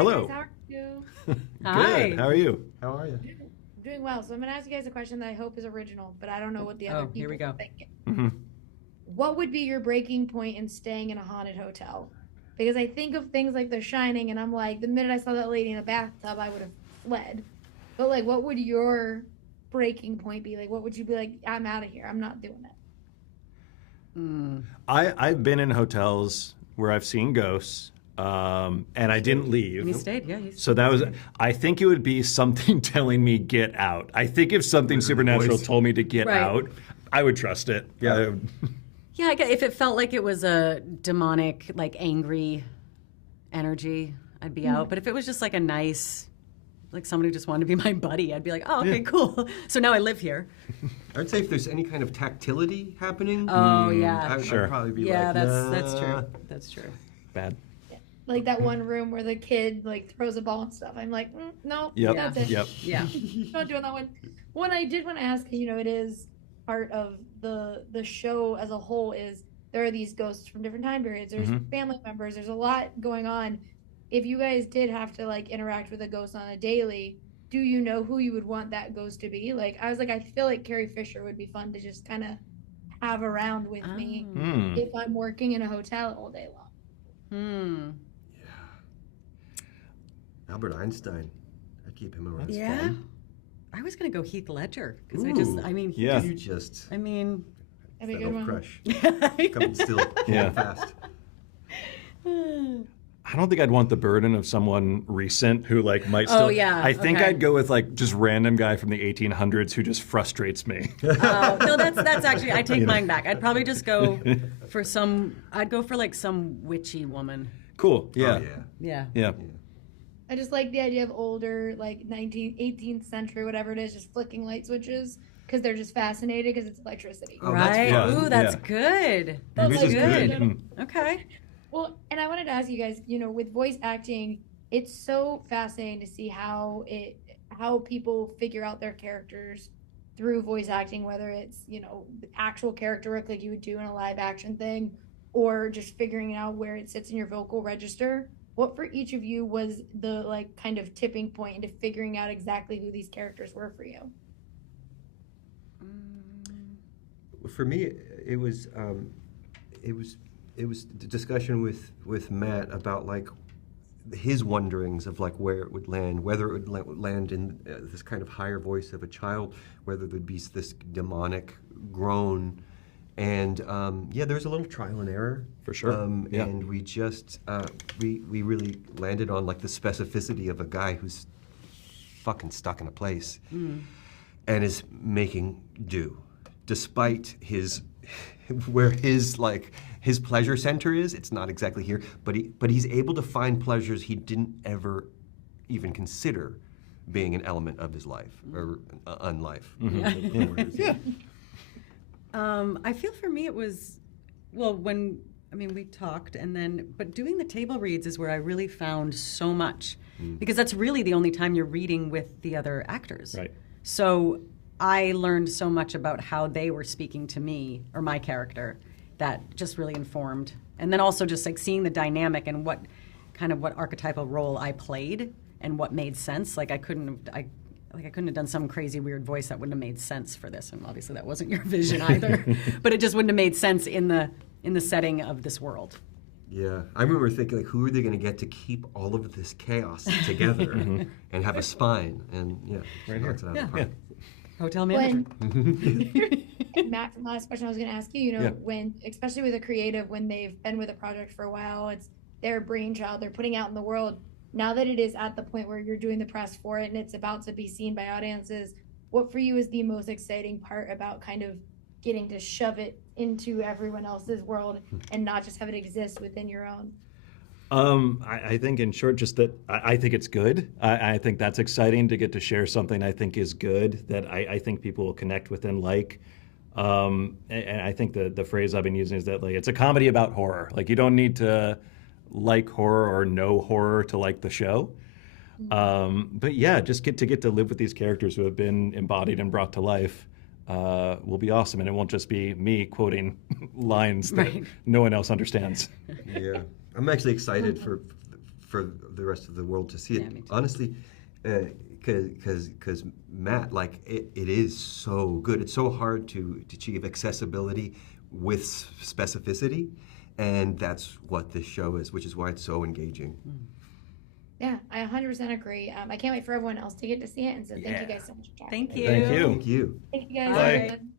Hi Hello. guys, how are you? Hi. Good. How are you? How are you? Doing well. So I'm gonna ask you guys a question that I hope is original, but I don't know what the other Oh, here people we go. are thinking. hmm What would be your breaking point in staying in a haunted hotel? Because I think of things like The Shining, and I'm like, the minute I saw that lady in a bathtub, I would have fled. But like, what would your breaking point be? Like, what would you be like? I'm out of here. I'm not doing it. I've been in hotels where I've seen ghosts, and I didn't leave. He stayed, yeah. So that was. I think it would be something telling me get out. I think if something Literally supernatural voice. told me to get Right. out, I would trust it. Yeah. Yeah, I guess if it felt like it was a demonic, like angry energy, I'd be out. But if it was just like a nice, like somebody who just wanted to be my buddy, I'd be like, oh, okay, cool. So now I live here. I'd say if there's any kind of tactility happening, Oh, yeah. Sure. I'd probably be Yeah, like, that's nah. true. That's true. Bad. Like that one room where the kid like throws a ball and stuff. I'm like, no, Yep. that's it. Yep. Yeah. Not doing that one. One I did want to ask, it is part of the show as a whole is there are these ghosts from different time periods. There's family members. There's a lot going on. If you guys did have to like interact with a ghost on a daily, do you know who you would want that ghost to be? Like I was like, I feel like Carrie Fisher would be fun to just kind of have around with me Hmm. if I'm working in a hotel all day long. Hmm. Albert Einstein. I'd keep him around. Yeah. Fun. I was going to go Heath Ledger. Because Ooh. Yeah. You just I mean, That'd be a fell good one. crush. I Coming still Yeah. fast. I don't think I'd want the burden of someone recent who like might still. Oh, yeah, I think okay. I'd go with like just random guy from the 1800s who just frustrates me. Oh, no, that's actually, I take mine back. I'd probably just go for I'd go for like some witchy woman. Cool. Yeah. Oh, yeah. Yeah. Yeah. I just like the idea of older, like 18th century, whatever it is, just flicking light switches because they're just fascinated because it's electricity. Oh, that's Right? fun. Ooh, that's Yeah. good. That's Which is good. good. Okay. Well, and I wanted to ask you guys, with voice acting, it's so fascinating to see how people figure out their characters through voice acting, whether it's, the actual character work like you would do in a live action thing, or just figuring out where it sits in your vocal register. What for each of you was the like kind of tipping point into figuring out exactly who these characters were for you? For me, it was the discussion with Matt about like his wonderings of like where it would land, whether it would land in this kind of higher voice of a child, whether there'd be this demonic groan, and there's a little trial and error For sure. Yeah. And we just we really landed on like the specificity of a guy who's fucking stuck in a place and is making do, despite his where his pleasure center is. It's not exactly here, but he's able to find pleasures he didn't ever even consider being an element of his life or unlife. Yeah. I feel for me it was, well, we talked but doing the table reads is where I really found so much because that's really the only time you're reading with the other actors. Right. So I learned so much about how they were speaking to me or my character that just really informed. And then also just like seeing the dynamic and what archetypal role I played and what made sense. Like I couldn't have done some crazy weird voice that wouldn't have made sense for this, and obviously that wasn't your vision either. But it just wouldn't have made sense in the setting of this world. Yeah, I remember thinking like, who are they going to get to keep all of this chaos together and have a spine? And Right knocks it out of the park. Hotel manager. And Matt, from the last question I was going to ask you, Yeah. when, especially with a creative, when they've been with a project for a while, it's their brainchild, they're putting out in the world. Now that it is at the point where you're doing the press for it and it's about to be seen by audiences, what for you is the most exciting part about kind of getting to shove it into everyone else's world and not just have it exist within your own? I think in short, just that I think it's good. I think that's exciting to get to share something I think is good that I think people will connect with and like. And I think the phrase I've been using is that like it's a comedy about horror. Like you don't need to like horror or know horror to like the show. But yeah, just get to live with these characters who have been embodied and brought to life will be awesome. And it won't just be me quoting lines that no one else understands. Yeah, I'm actually excited for the rest of the world to see it. Yeah, me too. Honestly, because Matt, like it is so good. It's so hard to achieve accessibility with specificity, and that's what this show is, which is why it's so engaging. Yeah, I 100% agree. I can't wait for everyone else to get to see it, and so thank you guys so much for talking. Thank you. Thank you. Thank you. Thank you guys. Bye. Everyone.